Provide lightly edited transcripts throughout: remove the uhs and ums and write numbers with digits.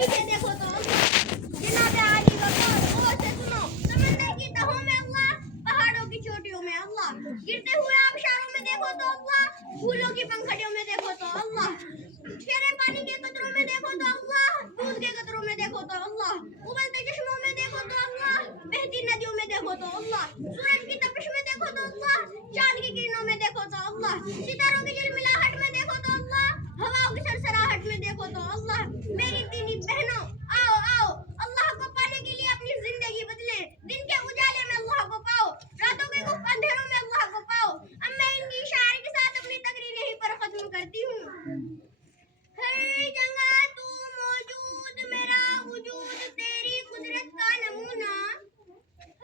पीछे देखो तो जनाब आली वफा से सुनो समंदर की तहों में अल्लाह, पहाड़ों की चोटियों में अल्लाह, गिरते हुए आबशारों में देखो तो अल्लाह, फूलों की पंखड़ियों में देखो तो अल्लाह, ठहरे पानी के कतरों में देखो तो अल्लाह, दूध के कतरों में देखो तो अल्लाह, उबलते चश्मों में देखो तो अल्लाह, बहती नदियों में देखो तो अल्लाह, सूरज की तपिश में देखो तो अल्लाह, चांद की किरणों में देखो तो अल्लाह, सितारों की झिलमिलाहट में देखो तो अल्लाह, हवाओं की सरसराहट में देखो तो अल्लाह। मेरी दीनी बहनों, आओ आओ अल्लाह को पाने के लिए अपनी जिंदगी बदले, दिन के उजाले में अल्लाह को पाओ, रातों के गुप्त अंधेरों में अल्लाह को पाओ। अब मैं इनकी शायरी के साथ अपनी तकरीर यहीं पर खत्म करती हूँ। हर जगह तू मौजूद, मेरा वजूद तेरी कुदरत का नमूना,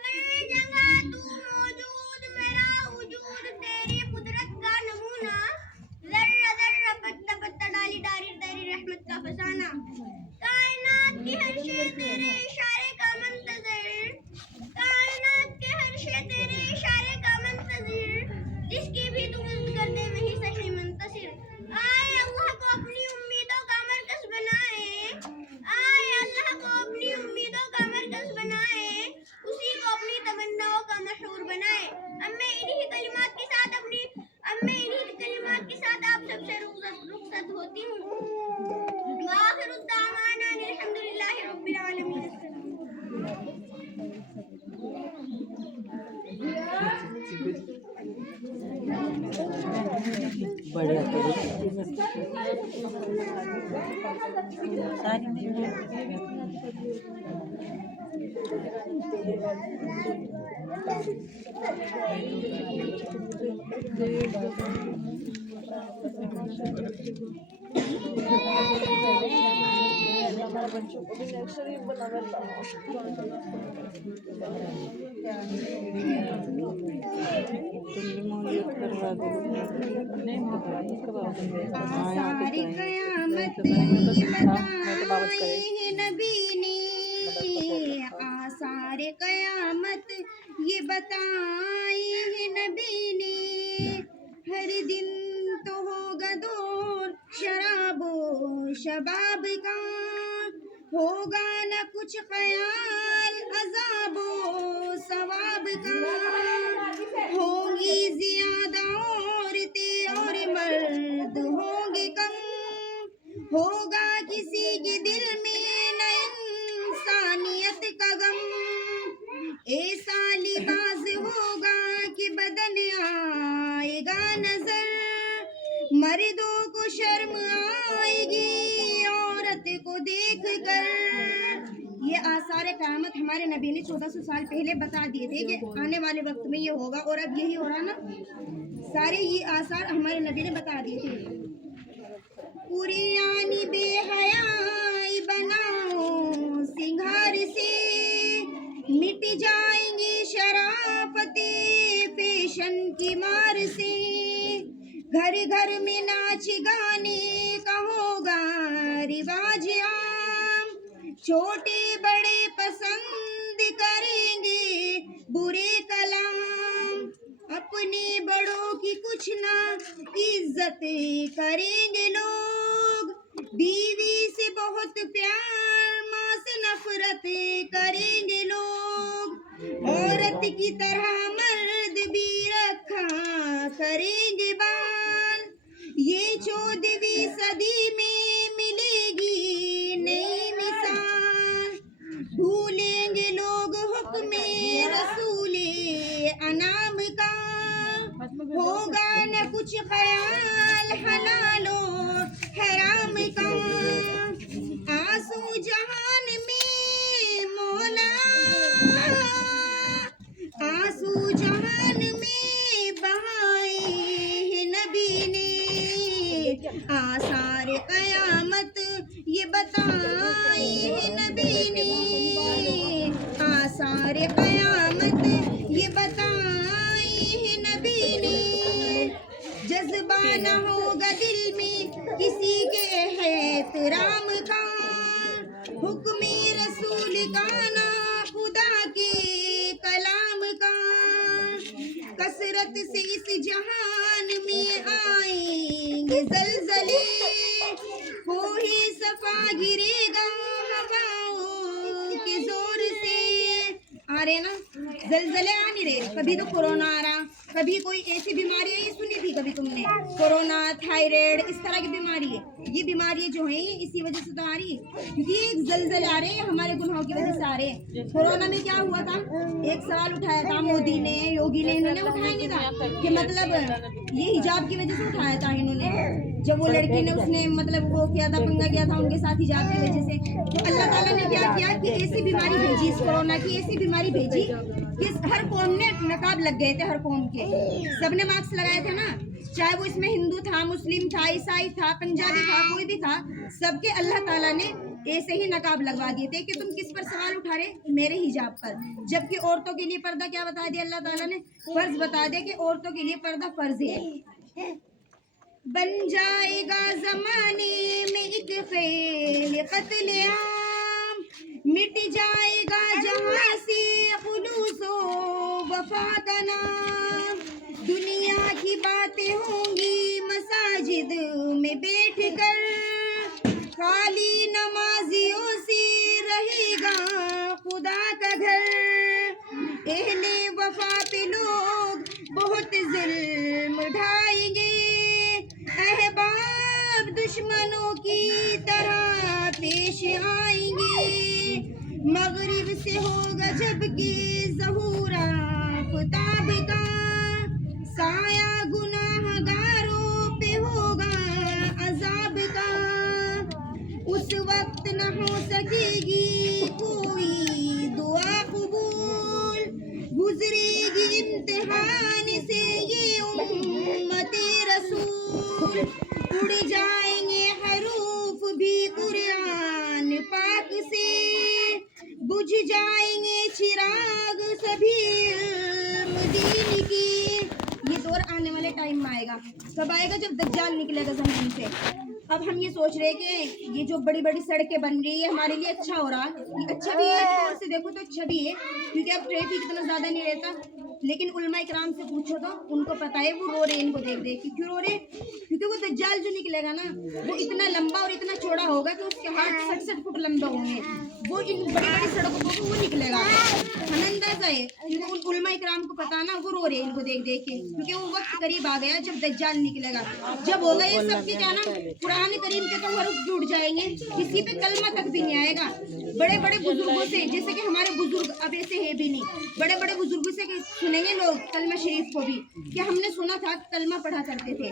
हर जगह तू मौजूद, मेरा वजूद तेरी कुदरत का नमूना, जर्रा जर्रा पत्ता पत्ता डाली डाली तेरी रहमत का फसाना, कायनात की हर शे तेरे इशारे का मंतज़र, कायनात के हर शे तेरे इशारे का मंतज़र, जिसकी भी तू कर दे वही सही मुंतसिर। आए अल्लाह को अपनी उम्मीदों का मरकज बनाए, आए अल्लाह को अपनी उम्मीदों का मरकज बनाए, उसी को अपनी तमन्नाओं का मशहूर बनाए। अब मैं इन्हीं कलिमात के साथ आप सबसे रुखसत होती हूँ। आखिरु दावाना अल्हम्दुलिल्लाहि रब्बिल आलमीन। बढ़िया हमारे बच्चों को भी नर्सरी बनाना सारी कयामत ये नबी ने, आसार कयामत ये बताए हैं नबी ने, हर दिन तो होगा दौर शराबो शबाब का, होगा न कुछ ख्याल अज़ाबो सवाब का, होंगी ज़्यादा औरतें और मर्द होंगे कम, होगा किसी के दिल में न इंसानियत का गम, ऐसा लिबास होगा कि बदन आएगा नजर, मर्दों को शर्म आएगी औरत को देख कर। ये आसार क़यामत हमारे नबी ने 1400 साल पहले बता दिए थे कि आने वाले वक्त में ये होगा, और अब यही हो रहा ना। सारे ये आसार हमारे नबी ने बता दिए थे। पुरियानी बेहयाई बनाओ सिंगार से, मिट जाएंगी शराफते फैशन की मार से, घर घर में नाच गाने का होगा रिवाज आम, छोटे बड़े पसंद करेंगे बुरे कलाम, अपने बड़ों की कुछ ना इज्जत करेंगे लोग, बीवी से बहुत प्यार माँ से नफरत करेंगे लोग, औरत की तरह मर्द भी रखा करेंगे बाल, ये 14वीं सदी में मिलेगी नई मिसाल, भूलेंगे लोग हुक्मे रसूले अनाम का, होगा न कुछ ख्याल हलालो हराम का, आंसू जहान में मौला, आंसू जहान में बहाए हैं नबी ने, आसार क़यामत ये बताए हैं नबी ने, आसार क़यामत ये बताए हैं नबी ने, जज्बा न होगा दिल में किसी के एहतराम का, हुक्म रसूल का ना खुदा के कलाम का, कसरत से इस जहान में आएंगे जलजले, कोई सफा गिरेगा रहे हैं ना, जलजले आ नहीं रहे, कभी तो कोरोना आ रहा, कभी कोई ऐसी बीमारी है, ये सुनी थी कभी तुमने, कोरोना, थायराइड, इस तरह की बीमारी है। ये बीमारी जो है इसी वजह से तो आ रही है, क्योंकि ये जलजले आ रहे हैं हमारे गुनाहों की वजह से आ रहे हैं। कोरोना में क्या हुआ था, एक सवाल उठाया था मोदी ने, योगी ने, इन्होंने उठाया नहीं था कि मतलब ये हिजाब की वजह से उठाया था इन्होंने, जब वो लड़की ने उसने मतलब वो किया था, पंगा किया था उनके साथ हिजाब की वजह से। तो अल्लाह ताला ने क्या किया कि ऐसी बीमारी भेजी, इस कोरोना की ऐसी बीमारी भेजी कि हर कौम ने नकाब लग गए थे, हर कौम के सबने मास्क लगाए थे ना, चाहे वो इसमें हिंदू था, मुस्लिम था, ईसाई था, पंजाबी था, कोई भी था, सबके अल्लाह ताला ने ऐसे ही नकाब लगवा दिए थे कि तुम किस पर सवाल उठा रहे, मेरे हिजाब पर। जबकि औरतों के लिए पर्दा क्या बता दिया अल्लाह ताला ने, फर्ज बता दिया कि औरतों के लिए पर्दा फर्ज है। बन जाएगा जमाने में एक खेल कत्लेआम, मिट जाएगा जहाँ से खुलूसो वफा का नाम, दुनिया की बातें होंगी मसाजिद में बैठ कर, खाली नमाजियों से रहेगा खुदा का घर, अहले वफा पे लोग बहुत जुल्म ढाएंगे, अहबाब दुश्मनों की तरह पेश आएंगे, मगरिब से होगा जबकि ज़हूरा आफ़ताब का, साया गुनाहगारों पे होगा अज़ाब का, उस वक्त न हो सकेगी कोई दुआ कबूल, गुजरेगी इम्तिहान से ये उम्मते रसूल, उड़ जाएंगे हरूफ भी कुरान पाक से, बुझ जाएंगे चिराग सभी इल्म दीन की। ये दौर आने वाले टाइम में आएगा, कब आएगा, जब दज्जाल निकलेगा जमीन से। अब हम ये सोच रहे हैं कि ये जो बड़ी बड़ी सड़कें बन रही है हमारे लिए अच्छा हो रहा है, ये अच्छा भी है, एक तौर से देखो तो अच्छा भी है, क्योंकि अब ट्रैफिक इतना ज़्यादा नहीं रहता। लेकिन उलमा इकराम से पूछो तो उनको पता है, वो रो रहे हैं इनको देख देख के। क्यों रो रहे? क्योंकि वो दज्जाल जो निकलेगा ना, वो इतना लंबा और इतना चौड़ा होगा कि उसके हाथ 60-60 फुट लंबे होंगे, वो इन बड़ी बड़ी सड़कों पर वो निकलेगा, हमें अंदाजा है। क्योंकि उन उलमा इकराम को पता ना, वो रो रहे हैं इनको देख देख के, क्योंकि वो वक्त करीब आ गया जब दज्जाल निकलेगा। जब होगा ये सब के क्या ना, कुरान करीम के तो हर्फ जुड़ जाएंगे, किसी पे कलमा तक भी नहीं आएगा। बड़े बड़े बुजुर्गों से, जैसे कि हमारे बुजुर्ग अब ऐसे है भी नहीं, बड़े बड़े बुजुर्गों से सुनेंगे लोग कलमा शरीफ को भी कि हमने सुना था कलमा पढ़ा करते थे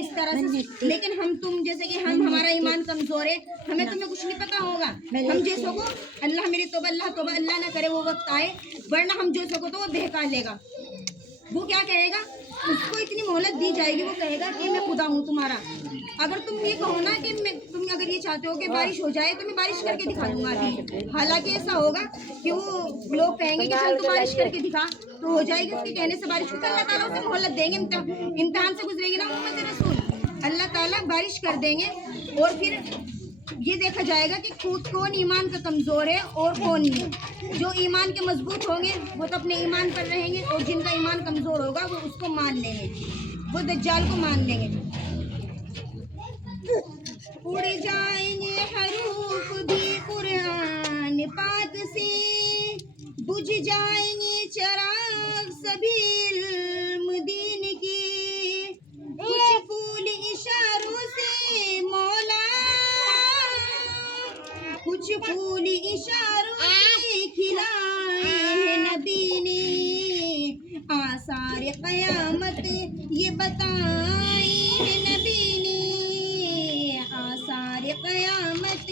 इस तरह से। लेकिन हम तुम जैसे कि हमारा ईमान कमजोर है, हमें तुम्हें कुछ नहीं पता होगा। हम जैसों को अल्लाह मेरी तौबा अल्लाह ना करे वो वक्त आए, वरना हम जैसों को तो वो बहका लेगा। वो क्या कहेगा, उसको इतनी मोहलत दी जाएगी, वो कहेगा कि मैं खुदा हूँ तुम्हारा। अगर तुम ये कहो ना कि तुम अगर ये चाहते हो कि बारिश हो जाए तो मैं बारिश करके दिखा दूंगा अभी, हालांकि ऐसा होगा कि वो लोग कहेंगे कि चल तू बारिश करके दिखा, तो हो जाएगी, उसके कहने से बारिश होगी। अल्लाह ताला उसे मोहलत देंगे, इम्तिहान से गुजरेगी ना उम्मत रसूल, अल्लाह ताला बारिश कर देंगे, और फिर ये देखा जाएगा कि कौन ईमान का कमज़ोर है और कौन नहीं। जो ईमान के मजबूत होंगे वो तो अपने ईमान पर रहेंगे, और जिनका ईमान कमज़ोर होगा वो उसको मान लेंगे, वो दज्जाल को मान लेंगे। उड़ जाएंगे हरूफ भी कुरान पाक से, बुझ जाएंगे चिराग सभी इल्म दीन की, कुछ फूल इशारों से मौला, कुछ फूल इशारों से खिलाए हैं नबी ने, आसार क़यामत ये बताए हैं नबी ने, आसार क़यामत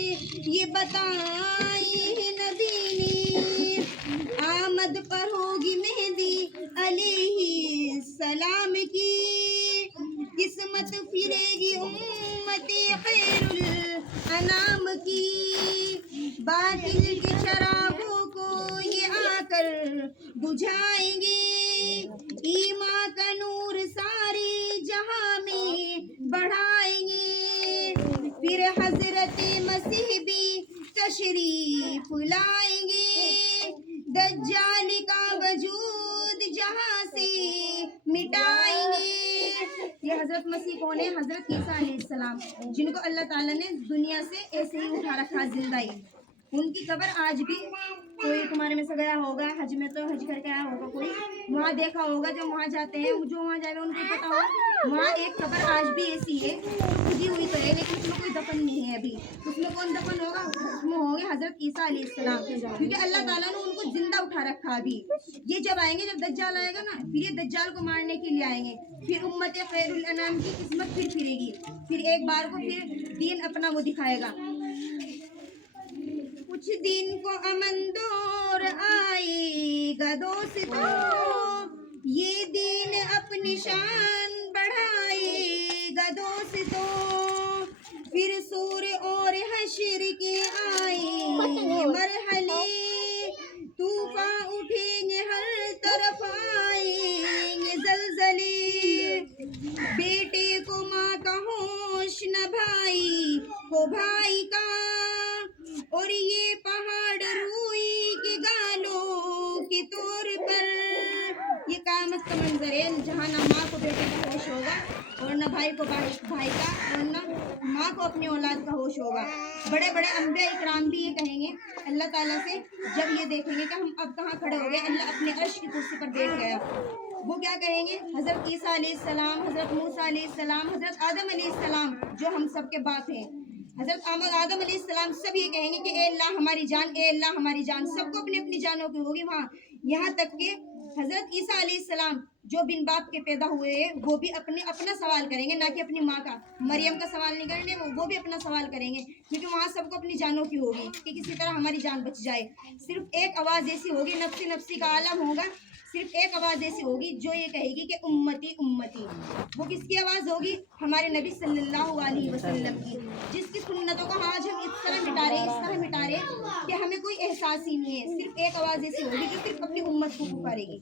ये बताए हैं नबी ने, आमद पर होगी मेहदी अलैहिस्सलाम की, किस्मत फिरेगी उम्मते खैरुल अनाम की, बातिल के चरागों को ये आकर बुझाएंगे, ईमान का नूर सारे जहां में बढ़ाएंगे, फिर हजरत मसीह भी तशरीफ लाएंगे, दज्जाल का वजूद जहां से मिटाएंगे। ये हजरत मसीह कौन है? हजरत ईसा अलैहिस्सलाम, जिनको अल्लाह ताला ने दुनिया से ऐसे ही उठा रखा जिंदा ही। उनकी कब्र आज भी कोई तुम्हारे में से गया होगा हज में, तो हज करके आया होगा कोई, वहाँ देखा होगा, जब वहाँ जाते हैं, जो वहाँ जाएगा उनको पता होगा वहाँ एक कब्र आज भी ऐसी है, खुदी हुई तो है लेकिन उसमें कोई दफन नहीं है अभी। उसमें कौन दफन होगा? उसमें होंगे हजरत ईसा अलैहिस्सलाम, क्योंकि अल्लाह ताला ने उनको जिंदा उठा रखा अभी। ये जब आएंगे, जब दज्जाल आएगा ना, फिर ये दज्जाल को मारने के लिए आएंगे, फिर उम्मत खैरुल अनाम की किस्मत फिर फिरेगी, फिर एक बार को फिर दीन अपना वो दिखाएगा। कुछ दिन को अमन दौर आएगा दोस्तों, ये दीन अपनी शान बढ़ाएगा दोस्तों, फिर सूर और हश्र के आएंगे मरहले, तूफान उठेंगे हर तरफ आएंगे जलजले, बेटे को माँ का होश न भाई को भाई का, और ये पहाड़ रूई के गालों के तौर पर। ये क़यामत का मंजर है जहाँ ना माँ को बेटे का होश होगा और न भाई को भाई का, और न माँ को अपनी औलाद का होश होगा। बड़े बड़े अंबिया इकराम भी ये कहेंगे अल्लाह ताला से, जब ये देखेंगे कि हम अब कहाँ खड़े हो गए, अल्लाह अपने अर्श की कुर्सी पर बैठ गया, वो क्या कहेंगे? हज़रत ईसा अलैहिस्सलाम, हज़रत मूसा अलैहिस्सलाम, हज़रत आदम अलैहिस्सलाम जो हम सब के बाप हैं, हज़रत आदम अलैहिस्सलाम सब ये कहेंगे कि ए अल्लाह हमारी जान, ए अल्लाह हमारी जान। सबको अपनी अपनी जानों की होगी वहाँ। यहाँ तक कि हज़रत ईसा अलैहिस्सलाम जो बिन बाप के पैदा हुए हैं, वो भी अपना सवाल करेंगे, ना कि अपनी माँ का। मरियम का सवाल नहीं करेंगे, वो भी अपना सवाल करेंगे, क्योंकि वहाँ सबको अपनी जानों की होगी कि किसी तरह हमारी जान बच जाए। सिर्फ एक आवाज़ ऐसी होगी, नफ्सी नफ्सी का आलम होगा, सिर्फ एक आवाज़ ऐसी होगी जो ये कहेगी कि उम्मती उम्मती। वो किसकी आवाज़ होगी? हमारे नबी सल्लल्लाहु अलैहि वसल्लम की, जिसकी सुन्नतों को आज हम इस तरह मिटा रहे कि हमें कोई एहसास ही नहीं है। सिर्फ एक आवाज़ ऐसी होगी जो सिर्फ अपनी उम्मत को पुकारेगी।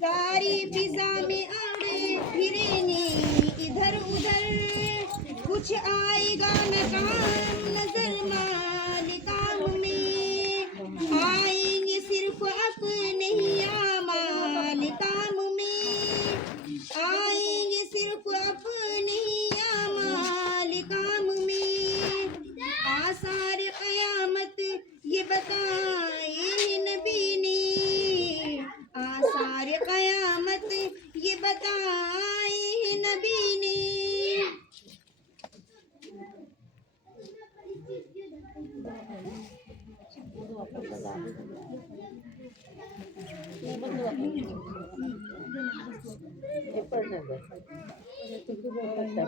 सारी फिजा में आड़े फिरेंगे इधर उधर, कुछ आएगा न काम नजर माल काम में, आएंगे सिर्फ अपने ही आमाल काम में, आएंगे सिर्फ अपने ही आमाल काम में। आसार क़यामत ये बताए नबी ने, आसार क़यामत ये बताए नबी ने।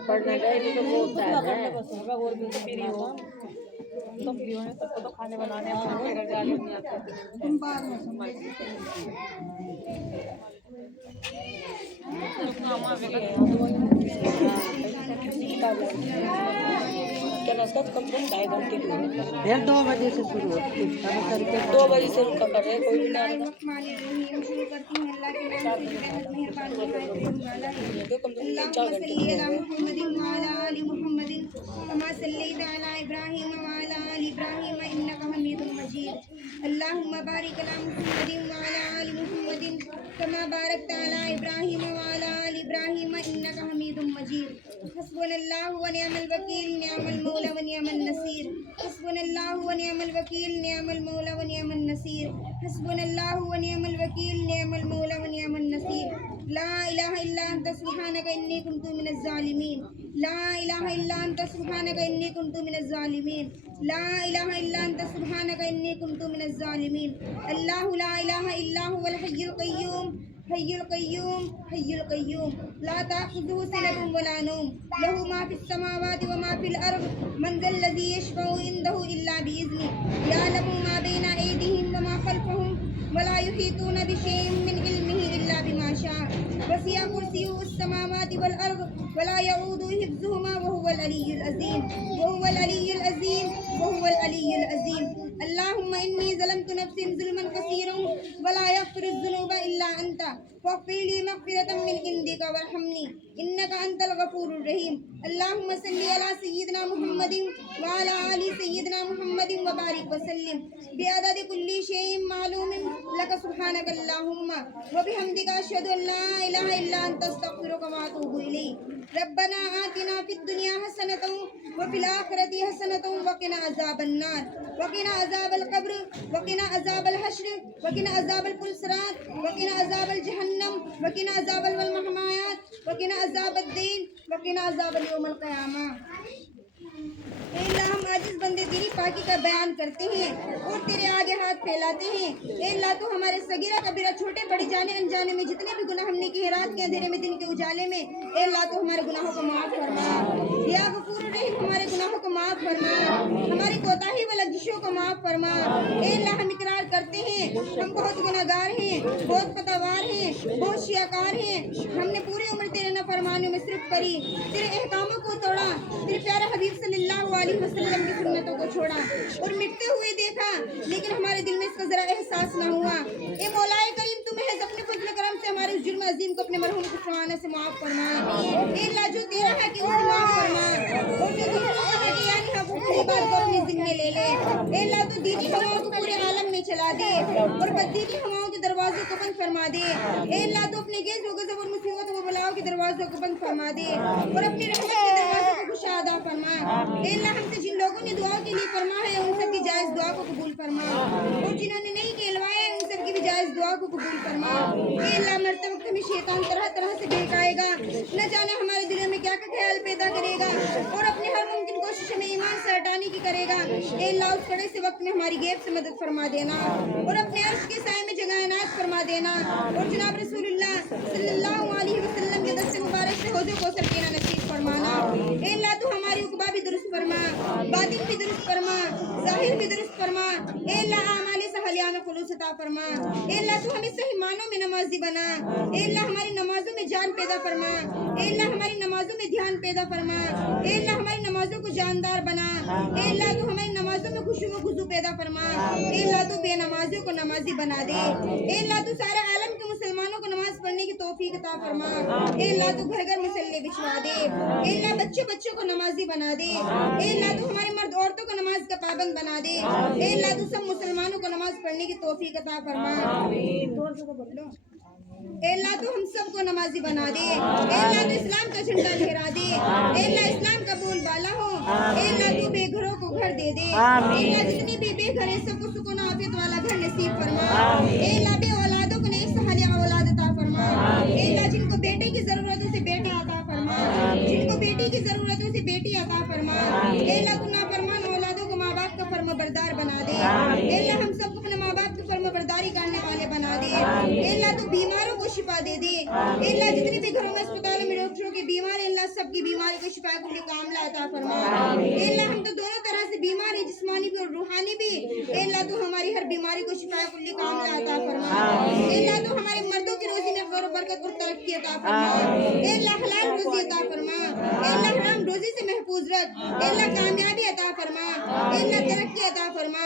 पढ़ना गए तो बोलता है और भी फ्री हो, तुम फ्री हो सबको तो खाने बनाने अपने घर जाने नहीं आते। तुम बाद में समझ फिर 2 बजे से शुरू होती है, 2 बजे से रुका कर रहे, कोई भी नहीं आएगा। शुरू करती हूँ अल्लाह के नाम से, मेहरबानी अल्लाह 4 घंटे मुहम्मदिन कमा सल्लैता अला इब्राहीम व अला आलि इब्राहीम इन्नका हमीदुम मजीद। अल्लाहुम्मा बारिक अला मुहम्मदिन व अला आलि मुहम्मदिन कमा बारकता अला इब्राहीम व अला आलि इब्राहीम इन्नका हमीदुम मजीद। हस्बुनल्लाहु व निअमल वकील, निअमल मौला व निअमन नसीर। हस्बुनल्लाहु व निअमल वकील, निअमल मौला व निअमन नसीर। हस्बुनल्लाहु व निअमल वकील, निअमल मौला व निअमन नसीर। ला इलाहा इल्ला अंत सुब्हानका इन्नी कुन्तु मिनज़ ज़ालिमीन। ला इलाहा इल्ला अंत सुब्हानका इन्नी कुन्तु मिनज़ ज़ालिमीन। ला इलाहा इल्ला अंत सुब्हानका इन्नी कुन्तु मिनज़ ज़ालिमीन। अल्लाहु ला इलाहा इल्ला हुवल हय्युल क़य्यूम, हय्युल क़य्यूम, हय्युल क़य्यूम। ला ताख़ुज़ुहु सिनतुन व ला नौम, लहु मा फ़िस समावाति व मा फ़िल अर्ज़, मन ज़ल्लज़ी यशफ़अु इंदहु इल्ला बिइज़्निहि, यअलमु मा बैना अयदीहिम व मा ख़ल्फ़हुम व ला युहीतूना बिशैइन मिन इल्मिहि इल्ला बिमा शाअ। वसिअ कुर्सियुहु अस्समावाति वल अर्ज़ व ला यऊदुहु हिफ़्ज़ुहुमा व हुवल अलिय्युल अज़ीम, व हुवल अलिय्युल अज़ीम, व हुवल अलिय्युल अज़ीम। अल्लाहुम्मा इन्नी ज़लमतु नफ़्सी ज़ुल्मन कसीरन व ला यग़फ़िरुज़ ज़ुनूबा इल्ला अंता, फ़ग़फ़िर ली मग़फ़िरतम मिन इंदिका वरहमनी इन्नका अंतल गफ़ूरुर रहीम। अल्लाहुम्मा सल्लि अला सय्यिदिना मुहम्मदिन व अला आलि सय्यिदिना मुहम्मदिन व وبارك وسلم بعدد كل شيء معلوم لك سبحانك اللهم وبحمدك أشهد أن لا إله إلا أنت أستغفرك وأتوب إليك ربنا آتنا في الدنيا حسنة وفي الآخرة حسنة وقنا عذاب النار وقنا عذاب القبر وقنا عذاب الحشر وقنا عذاب الصراط وقنا عذاب الجهنم وقنا عذاب المحمايات وقنا عذاب الدين وقنا عذاب اليوم القيامة اے اللہ ہم عاجز بندے تیری پاکی کا بیان کرتے ہیں اور تیرے آگے ہاتھ پھیلاتے ہیں اے اللہ تو ہمارے صغیرہ کبیرہ چھوٹے بڑے جانے انجانے میں جتنے بھی گناہ ہم نے کیے رات کے اندھیرے میں دن کے اجالے میں اے اللہ تو ہمارے گناہوں کو معاف فرما یا غفور الرحیم ہمارے گناہوں کو معاف فرما ہماری کوتاہی و لغزشوں کو معاف فرما اے اللہ ہم اقرار کرتے ہیں ہم بہت گناہگار ہیں بہت فتاوار ہیں بہت شیاکار ہیں ہم نے پوری عمر تیرے نافرمانیوں میں صرف پڑی تیرے احکاموں کو توڑا تیرے پیارے حبیب صلی اللہ علیہ وسلم کی سنتوں کو چھوڑا اور مٹتے ہوئے دیکھا لیکن ہمارے دل میں اس کا ذرا احساس نہ ہوا اے مولا کریم تو محض اپنے فضل و کرم سے ہمارے اس جرم عظیم کو اپنے مرحوم خسروانہ سے معاف فرما اے اللہ جو تیرا ہے کہ اسے معاف فرما اور جو دوسروں کا ہے کہ یعنی ہم اپنی بات کو اپنے ذمے لے لے اے اللہ تو دینی ہواؤں کو پورے عالم میں چلا دے اور بددینی ہواؤں کے دروازوں کو بند فرما دے اے اللہ تو اپنے گیز و غضب اور مصیبت و بلاؤں کے دروازوں کو بند فرما دے اور اپنی رحمت کے دروازوں کو کشادہ فرما اے اللہ ہم سے جن لوگوں نے دعا کے لیے فرما ہے ان سب کی جائز دعا کو قبول فرما اور جنہوں نے نہیں کہلوائے ان سب کی بھی جائز دعا کو قبول فرما اے اللہ مرتے وقت ہمیں شیطان طرح طرح سے بہکائے گا نہ جانے ہمارے دلوں میں کیا خیال پیدا کرے گا اور اپنے ہر ممکن کوشش میں ایمان سے ہٹانے کی کرے گا اے اللہ اس کڑے سے وقت میں ہماری غیب سے مدد فرما دینا اور اپنے عرش کے سائے میں جگہ عنایت فرما دینا اور جناب رسول اللہ صلی اللہ علیہ وسلم کے دست مبارک سے حوض کوثر پینا نصیب فرمانا اے اللہ تو ہماری عقبہ بھی درست فرما باطن بھی درست فرما ظاہر بھی درست فرما اے اللہ اعمال صالحہ میں خلوص عطا فرما اے اللہ تو ہمیں صحیح معنوں میں نمازی بنا اے اللہ ہماری نمازوں میں جان پیدا فرما اے اللہ ہماری نمازوں میں دھیان پیدا فرما اے اللہ ہماری نمازوں کو جاندار بنا اے اللہ تو ہماری نمازوں میں خشوع و خضوع پیدا فرما اے اللہ تو بے نمازیوں کو نمازی بنا دے اے اللہ تو سارے عالم کے مسلمانوں کو نماز پڑھنے کی توفیق عطا فرما اے اللہ تو گھر گھر مصلے بچھوا دے اے اللہ بچوں کو نمازی بنا دے اے اللہ تو ہمارے مرد عورتوں کو نماز کا پابند بنا دے اے اللہ تو سب مسلمانوں کو نماز پڑھنے کی توفیق عطا فرما اے اللہ تو ہم سب کو نمازی بنا دے اے اللہ تو اسلام کا جھنڈا لہرا دے اے اللہ اسلام کا بول بالا ہو اے اللہ تو بے گھروں کو گھر دے دے اے اللہ جتنی بھی بے گھر ہے سب کو سکون و عافیت والا گھر نصیب فرما اے اللہ بے اولادوں کو نیک صالحہ اولاد عطا فرما اے اللہ جن کو بیٹے کی ضرورت ہے اسے بیٹا عطا فرما جن کو بیٹی کی ضرورت ہے اسے بیٹی عطا فرما اے اللہ تو نافرمان اولادوں کو ماں باپ کا فرما بردار بنا دے اے اللہ ہم سب کو اپنے ماں باپ کی فرما برداری کرنے والے بنا دے اے اللہ تو بیماروں کو شفا دے دے اے اللہ جتنے بھی گھروں میں اسپتالوں میں ڈاکٹروں کے بیمار ہیں اللہ سب کی بیماری کو شفا کے لیے کاملہ عطا فرما اے اللہ ہم تو دونوں طرح سے بیمار ہیں جسمانی بھی اور روحانی بھی اے اللہ تو ہماری ہر بیماری کو شفا کے لیے کاملہ عطا فرما اے اللہ تو ہمارے مردوں کی روزی میں خیر و برکت اور ترقی عطا فرما اے اللہ حلال روزی عطا فرما اے اللہ حرام روزی سے محفوظ رکھ اے اللہ کامیابی عطا فرما اے اللہ ترقی عطا فرما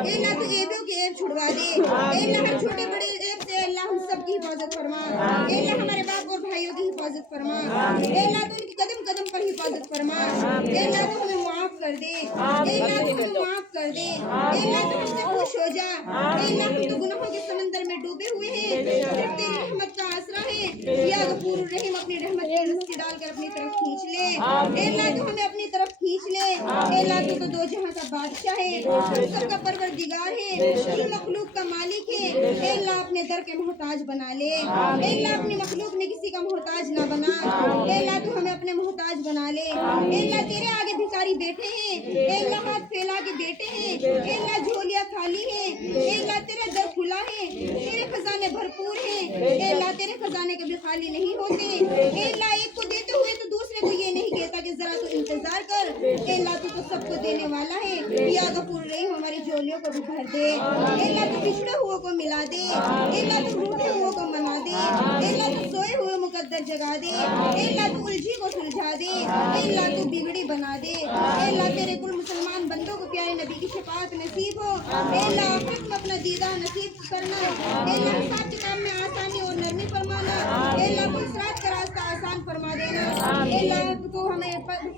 اے اللہ تو عیبوں کے عیب چھڑوا دے اے اللہ ہر چھوٹے بڑے عیب سے اللہ ہم سب کی حفاظت فرما اے اللہ ہمارے باپ اور بھائیوں کی حفاظت فرما اے اللہ تو ان کی قدم قدم پر حفاظت فرما اے اللہ تو ہمیں معاف کر دے اے اللہ تو ہمیں معاف کر دے اے اللہ تو ہم سے خوش ہو جا اے اللہ ہم تو گناہوں کے سمندر میں ڈوبے ہوئے ہیں صرف تیری رحمت کا آسرا ہے یا غفور الرحیم اپنی رحمت کی رسی ڈال کر اپنی طرف کھینچ لے اے اللہ تو ہمیں اپنی طرف کھینچ لے اے اللہ تو دو جہاں کا بادشاہ ہے سب کا پروردگار ہے کل مخلوق کا مالک ہے اے اللہ اپنے در کے محتاج بنا لے اے اللہ اپنی مخلوق میں کسی کا محتاج نہ بنا اے اللہ تو ہمیں اپنے محتاج بنا لے اے اللہ تیرے آگے بھکاری بیٹھے ہیں اے اللہ ہاتھ پھیلا کے بیٹھے ہیں اے اللہ جھولیاں خالی ہیں اے اللہ تیرا در کھلا ہے تیرے خزانے بھرپور ہیں اے اللہ تیرے خزانے کبھی خالی نہیں ہوتے اے اللہ ایک کو دیتے ہوئے تو دوسرے کو یہ نہیں کہتا کہ ذرا تو انتظار کر اے اللہ تو سب کو دینے والا ہے یا غفور رحیم ہماری جھولیوں کو بھی بھر دے اے اللہ تو بچھڑے ہوئے کو ملا دے اے اللہ تو روٹے ہوئے کو منا دے اے اللہ تو سوئے ہوئے مقدر جگا دے اے اللہ تو الجھی کو سلجھا دے اے اللہ تو بگڑی بنا دے اے اللہ تیرے کل مسلمان بندوں کو پیارے نبی کی شفاعت نصیب ہو اے اللہ آخرت میں اپنا دیدار نصیب کرنا اے اللہ حساب کتاب میں آسانی اور نرمی فرمانا اے اللہ کو صراط کا راستہ آسان فرما دینا اے اللہ تو ہمیں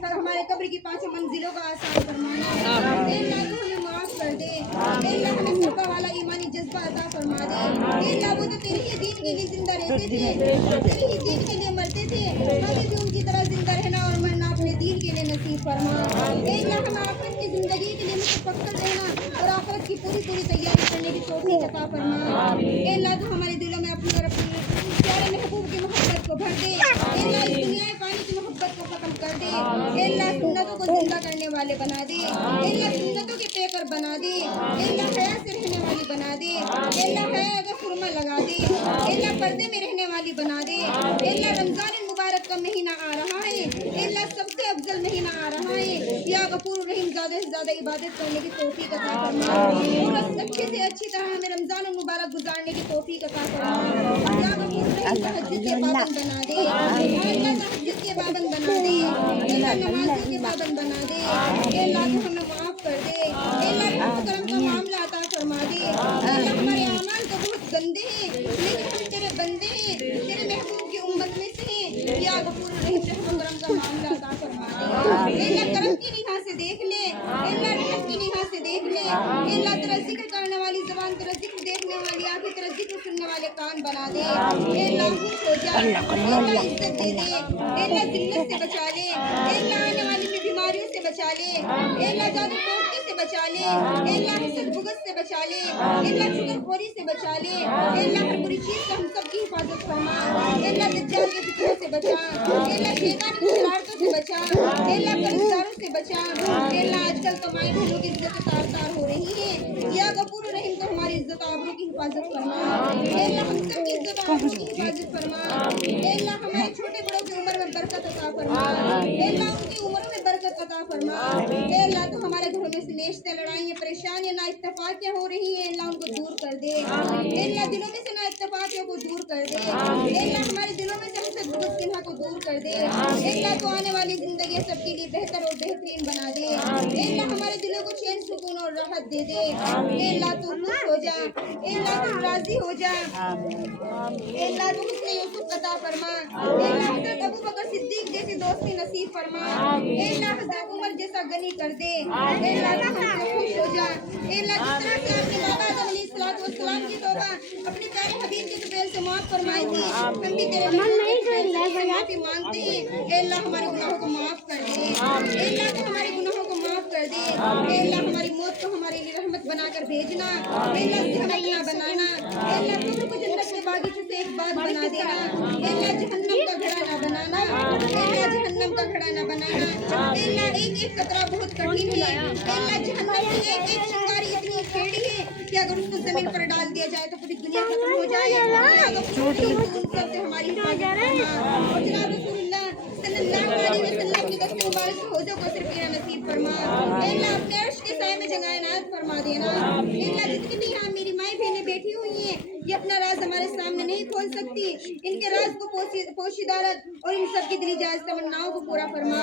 ہمارے قبر کی 5 منزلوں کا آسان فرمانا اے اللہ تو ہمیں معاف کر अल्लाह वो तो तेरे ही दीन के लिए जिंदा रहते थे, तेरे ही दीन के लिए मरते थे, हमें भी उनकी तरह जिंदा रहना और मरना अपने दीन के लिए नसीब फरमा। अल्लाह हम आखिरत की जिंदगी के लिए मुतफक्कर रहना और आखिरत की पूरी पूरी तैयारी करने की तौफीक अता फरमा। अल्लाह तो हमारे दिलों में अपनी और अपने प्यारे महबूब की मोहब्बत को भर दे। अल्लाह इस दुनिया पानी की मोहब्बत को खत्म कर दे। अल्लाह सुन्नतों को जिंदा करने वाले बना दे। अल्लाह सुन्नतों के पेकर बना दे। अल्लाह हया से रहने वाली बना दे। अल्लाह हया का खुरमा लगा दे। अल्लाह पर्दे में रहने वाली बना दे। अल्लाह रमजान मुबारक का महीना आ रहा है, अल्लाह सबसे अफजल महीना आ रहा है। या गफूर रहीम ज्यादा से ज्यादा इबादत करने की तौफीक अता फरमा और अच्छे से अच्छी तरह हमें रमजान मुबारक गुजारने की तौफीक अता फरमा। या गफूर रहीम तहज्जुद के पाबंद बना दे। अल्लाह तहज्जुद के पाबंद बना दे। अल्लाह नमाज़ों के पाबंद बना दे। अल्लाह तो हमें माफ कर दे। अल्लाह रहम करम का मामला अता फरमा दे। अल्लाह हमारे अमाल तो बहुत गंदे हैं, लेकिन हम तेरे बंदे हैं, तेरे महबूब की उम्मत में से हैं। या गफूर रहीम रहम करम का मामला अता फरमा दे। अल्लाह करम की निगाह से देख ले। अल्लाह रहमत की निगाह से देख ले। अल्लाह तेरा जिक्र करने वाली ज़बान, तेरा जिक्र देखने वाली आंखें, तेरा जिक्र सुनने वाले कान बना दे। अल्लाह खुश हो जा। अल्लाह इज्जत दे दे। अल्लाह जिल्लत से बचा ले। अल्लाह आने वाली बीमारियों से बचा ले। अल्लाह जादू टोटके से बचा ले। अल्लाह हसद बुग़्ज़ से बचा ले। अल्लाह चुगलखोरी से बचा ले। अल्लाह हर बुरी चीज़ से हम सब की हिफाजत फरमा। अल्लाह दज्जाल के फितने से बचा। अल्लाह शैतान की शरारतों से बचा। अल्लाह कर्ज़दारों से बचा। अल्लाह आजकल तो माई बहनों की इज्जत तार तार हो रही है। या गफूर रहीम तो हमारी इज्जत आबरू की हिफाजत फरमा। अल्लाह हम सब की इज्जत आबरू की हिफाजत फरमा। अल्लाह हमारे छोटे बड़ों की उम्र में बरकत अता फरमा। अल्लाह उनकी उम्र में बरकत अता फरमा। अल्लाह तो हमारे घरों में से नेश्ते लड़ाइयाँ परेशानियाँ ना इत्तफाकियाँ हो रही हैं, अल्लाह उनको दूर कर दे। अल्लाह दिलों में से ना इत्तफाकियों को दूर कर दे। अल्लाह हमारे दिलों में से हसद बुग़्ज़ किन्हा को दूर कर दे। अल्लाह तो आने वाली जिंदगी सबके लिए बेहतर और बेहतरीन बना दे। अल्लाह हमारे दिलों को चैन सुकून और राहत दे दे। अल्लाह तू खुश हो जा। अल्लाह तू राजी हो जा। अल्लाह तू हुस्न यूसुफ अता फरमा। अल्लाह हज़रत अबू बकर सिद्दीक जैसी दोस्ती नसीब फरमा। अल्लाह हज़रत उमर जैसा गनी कर दे। अल्लाह तू हमसे खुश हो जा। अल्लाह जिस तरह से आपने बाबा आदम अलैहिस्सलाम की तौबा अपने प्यारे हबीब के जुबैल से माफ फरमाई थी, हम भी तेरे माफी मांगते हैं। अल्लाह हमारे गुनाहों को माफ कर दे। अल्लाह तू हमारे गुनाहों को माफ कर दे। अल्लाह हमारी मौत को हमारे लिए रहमत बनाकर भेजना। अल्लाह जहन्नम ना बनाना। अल्लाह कब्र को जन्नत के बागीचे से एक बात बना देना। अल्लाह जहन्नम का घड़ा ना बनाना। अल्लाह जहन्नम का घड़ा ना बनाना। अल्लाह एक एक कतरा बहुत कठिन है। अल्लाह जहन्नम की एक एक चिंगारी इतनी टेढ़ी है कि अगर उसको जमीन पर डाल दिया जाए तो पूरी दुनिया खत्म हो जाए। सबसे हमारी हिफाजत फरमा और जनाब रसूलुल्लाह सल्लल्लाहु अलैहि वसल्लम की दस्तूर मुबारक से हौज़ों को सिर्फ पीना नसीब फरमा। अल्लाह अपने अर्श के साए में जगह इनायत फरमा देना। अल्लाह जितनी भी यहाँ मेरी माएँ बहनें बैठी हुई हैं, ये अपना राज हमारे सामने नहीं खोल सकती। इनके राज को पोशीदा रख और इन सब की दिली जायज़ तमन्नाओं को पूरा फरमा।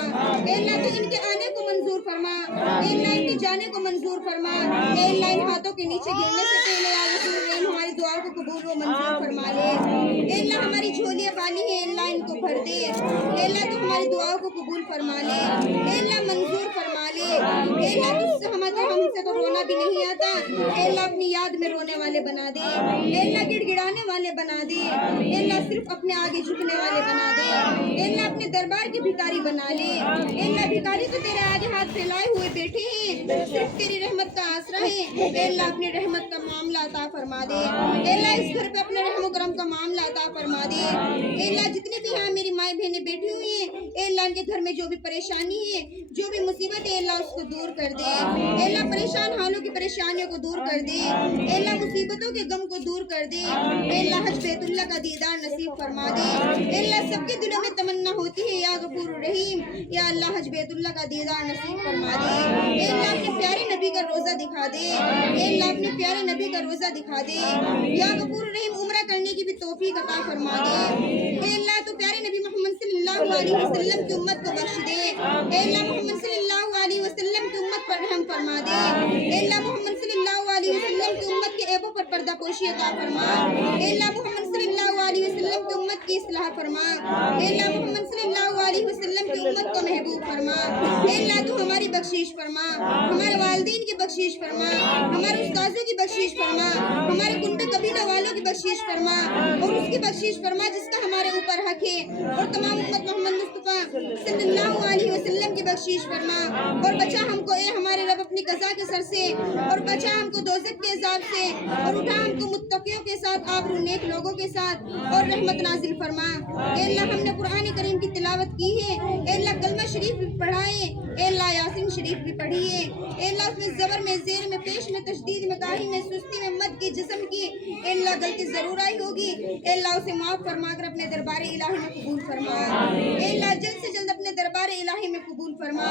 अल्लाह तो इनके आने को मंजूर फरमा। अल्लाह इनके जाने को मंजूर फरमा। अल्लाह इन हाथों के नीचे गिरने से पहले या रसूल हमारी दुआ को कबूल व मंजूर फरमा ले। अल्लाह हमारी झोलियाँ खाली हैं, अल्लाह इनको भर दे। अल्लाह तो हमारी दुआओं को कबूल फरमा ले। अल्लाह मंजूर फरमा ले। अल्लाह तुझसे हमसे तो रोना भी नहीं आता। अल्लाह अपनी याद में रोने वाले बना दे। अल्लाह गिड़गिड़ाने वाले बना दे। अल्लाह सिर्फ अपने आगे झुकने वाले बना दे। अल्लाह अपने दरबार की भिखारी बना ले। अल्लाह भिखारी तो तेरे आगे हाथ फैलाए हुए बैठे हैं, सिर्फ तेरी रहमत का आसरा है। अल्लाह अपनी रहमत का मामला अता फरमा दे। अल्लाह इस घर पे अपने रहम करम का मामला अता फरमा दे। अल्लाह जितने भी यहाँ मेरी माएँ बहनें बैठी हुई हैं, अल्लाह के घर में जो भी परेशानी है, जो भी मुसीबत है, अल्लाह उसको दूर कर दे। अल्लाह परेशान हालों की परेशानियों को दूर कर दे। अल्लाह मुसीबतों के गम को दूर कर दे। अल्लाह हज बैतुल्लाह का दीदार नसीब फरमा दे। अल्लाह सबके दिलों में तमन्ना होती है या गफूर रहीम, या अल्लाह हज बैतुल्लाह का दीदार नसीब फरमा दे। अल्लाह अपने प्यारे नबी का रोजा दिखा दे। अल्लाह अपने प्यारे नबी का रोजा दिखा दे। या गफूर रहीम उम्रा करने की भी तौफीक अता फरमा दे। अल्लाह तो प्यारे नबी मोहम्मद सल्लल्लाहु अलैहि वसल्लम की उम्मत को बख्श दे। अल्लाह मोहम्मद सल्लल्लाहु अलैहि वसल्लम की उम्मत पर रहम फरमा दे। अल्लाह मोहम्मद सल्लल्लाहु अलैहि वसल्लम की उम्मत के ऐबों पर पर्दा पोशी अता फरमा। अल्लाह मोहम्मद सल्लल्लाहु अलैहि वसल्लम की उम्मत की इस्लाह फरमा। अल्लाह मोहम्मद सल्लल्लाहु अलैहि वसल्लम की उम्मत को महबूब फरमा। अल्लाह तू हमारी बख्शीश फरमा, हमारे वालिदैन की बख्शीश फरमा। हमारे उस्तादों की बख्शीश फरमा, हमारे कुंडा कबीला वालों की बख्शीश फरमा और उसकी बख्शीश फरमा जिसका हमारे ऊपर हक है, और तमाम उम्मत मोहम्मद मुस्तफा सल्लल्लाहु अलैहि वसल्लम की बख्शीश फरमा और बचा हमको ए हमारे रब अपनी कज़ा के सर से, और बचा हमको दोज़ख के अज़ाब से, और उठा हमको मुत्तकियों के साथ, आबरू नेक लोगों के साथ, और रहमत नाजिल फरमा। ए अल्लाह हमने कुरान करीम की तिलावत की है, ए अल्लाह कलमा शरीफ भी पढ़ा है, ए अल्लाह यासीन शरीफ भी पढ़ी है, ए अल्लाह उसमें ज़बर में, ज़ेर में, पेश में, तशदीद में, काही में, सुस्ती में, मद की, जिस्म की ए अल्लाह गलती ज़रूर आई होगी, ए अल्लाह उसे माफ़ फरमा कर अपने दरबार इलाही में कबूल फरमा। ए अल्लाह जल्द से जल्द अपने दरबार इलाही में कबूल फरमा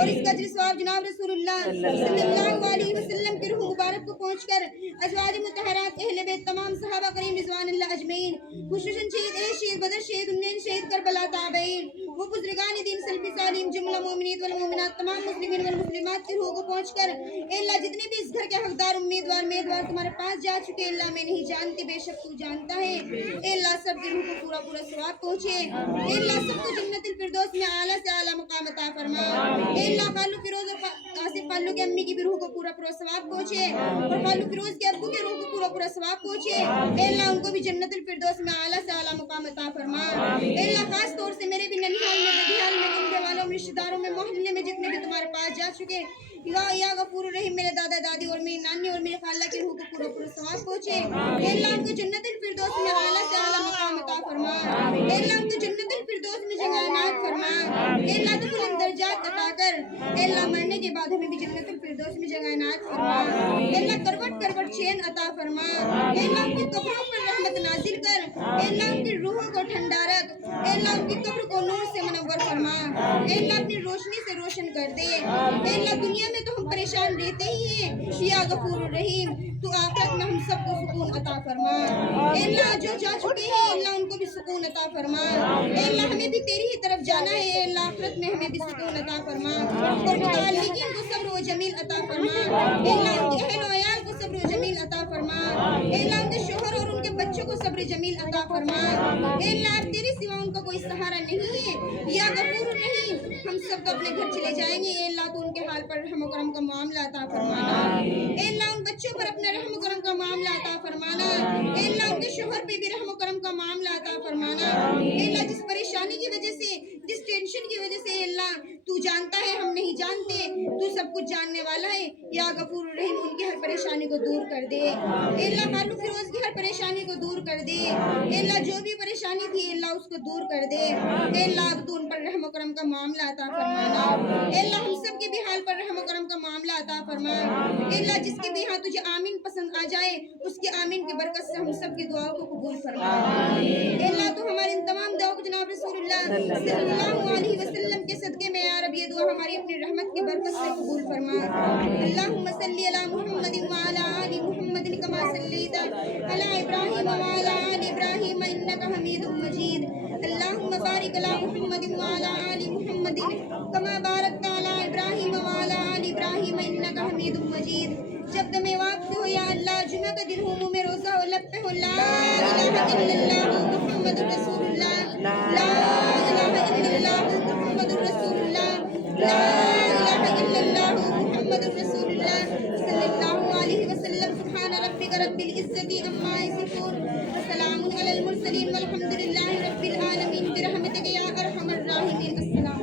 और इसका सवाब जनाब रसूलुल्लाह सल्लल्लाहु अलैहि वसल्लम की रूह मुबारक को पहुंचकर अज़वाज मुतहरात अहले बैत तमाम सहाबा करीम रिज़वानुल्लाह अजमईन, खुसूसन शहीद शहीद बदर, शहीद हुनैन, शहीद करबला, ताबईन, वो बुज़ुर्गान दीन सल्फ़ी सालिम, जुमला मोमिनीत वल मोमिनात, तमाम मुस्लिमीन वल मुस्लिमात की रूह को पहुंचकर ए अल्लाह जितने भी इस घर के हकदार उम्मीदवार मेदवार तुम्हारे पास जा चुके अल्लाह मैं नहीं जानती बेशक तू जानता है, ए अल्लाह सब की रूह को पूरा पूरा सवाब पहुंचे, ए अल्लाह सबको जन्नतुल फिरदौस में आला से आला मकाम अता फरमा। ए अल्लाह खालू फिरोज और आसिफ खालू की अम्मी की भी रूह को पूरा पूरा सवाब पहुंचे और खालू फिरोज के अब्बू के रूह को पूरा पूरा सवाब पहुंचे, ए अल्लाह उनको भी जन्नतुल फिरदौस में आला से आला मकाम अता फरमा। ए अल्लाह खास तौर से मेरे भी ननिहाल में, बदिहाल में, गुंडे वालों में, रिश्तेदारों में, मोहल्ले में जितने भी तुम्हारे पास जा चुके या गफूर रहीम, मेरे दादा दादी और मेरी नानी और मेरी खाला की रूह को पूरा पूरा सवाब पहुंचे, ए अल्लाह उनको जन्नतुल फिरदौस में आला से आला मकाम अता फरमा। ए अल्लाह उनको जन्नतुल फिरदौस में जगह इनायत फरमा। ए अल्लाह तो बुलंद दर्जात अता कर। ए अल्लाह मरने के बाद हमें भी जन्नतुल फिरदौस में जगह इनायत फरमा। ए अल्लाह करवट करवट चैन अता फरमा। ए अल्लाह उनकी कब्रों पर रहमत नाजिल कर। ए अल्लाह उनकी रूहों को ठंडा रख। ए अल्लाह उनकी कब्र को नूर से मुनव्वर फरमा। ए अल्लाह अपनी रोशनी से रोशन कर दे। ए अल्लाह दुनिया में तो हम परेशान रहते ही हैं, या गफूर रहीम तू आखिरत में हम सबको सुकून अता फरमा। ए अल्लाह जो जा चुके हैं अल्लाह उनको भी सुकून अता फरमा। ए अल्लाह हमें भी तेरी ही तरफ जाना है, ए अल्लाह आखिरत में हमें भी सुकून अता फरमा और मुताल्लिकीन को सब्र व जमील अता फरमा। ए अल्लाह उनके अहल व अयाल को सब्र व जमील अता फरमा। ए अल्लाह उनके शोहर और उनके बच्चों को सब्र जमील अता फरमा। ए अल्लाह तेरे सिवा उनका कोई सहारा नहीं है, या गफूर रहीम हम सब तो अपने घर चले जाएंगे, ए अल्लाह तो उनके हाल पर रहम करम का मामला अता फरमाना। ए अल्लाह उन बच्चों पर अपना रहम करम का मामला अता फरमाना। ए अल्लाह उनके शोहर पे भी रहम करम का मामला अता फरमाना। ए अल्लाह जिस परेशानी की वजह से, जिस टेंशन की वजह से अल्लाह तू जानता है हम नहीं जानते, तू सब कुछ जानने वाला है, या गफूर रहीम उनकी हर परेशानी को दूर कर दे। ए अल्लाह खालू फिरोज की हर परेशानी को दूर कर दे। ए अल्लाह जो भी परेशानी थी अल्लाह उसको दूर कर दे। ए अल्लाह तू उन पर रहम करम का मामला अता फरमाना। ए अल्लाह हम सब के भी हाल पर रहम करम का मामला अता फरमा। ए अल्लाह जिसके भी यहाँ तुझे आमीन पसंद आ जाए उसके आमीन की बरकत से हम सब की दुआओं को कबूल फरमा। ए अल्लाह तू हमारी इन तमाम दुआओं को जनाब रसूलुल्लाह सल्लल्लाहु अलैहि वसल्लम के सदके में या रब ये दुआ हमारी अपनी रहमत की बरकत से कबूल फरमा। अल्लाहुम्मा सल्ली अला मुहम्मदिन व अला आलि मुहम्मदिन कमा सल्लैता अला इब्राहीम व अला आलि इब्राहीम इन्नका हमीदुम मजीद। अल्लाहुम्मा बारिक अला मुहम्मदिन व अला आलि मुहम्मदिन कमा बारकता अला इब्राहीम व अला आलि इब्राहीम इन्नका हमीदुम मजीद। जब दमे वक्त हो या अल्लाह जुमे का दिन हो, मुंह में रोजा हो, लब पे हो ला इलाहा इल्लल्लाह मुहम्मदुर रसूलुल्लाह, ला इलाहा इल्लल्लाह मुहम्मदुर रसूलुल्लाह, ला इलाहा इल्लल्लाह मुहम्मदुर रसूलुल्लाह सल्लल्लाहु अलैहि वसल्लम। सुब्हान रब्बिका रब्बिल इज्जति अम्मा यसिफून व सलामुन अलल मुरसलीन वल्हम्दुलिल्लाहि रब्बिल आलमीन बिरहमतिका या अरहमर राहिमीन। अस्सलाम।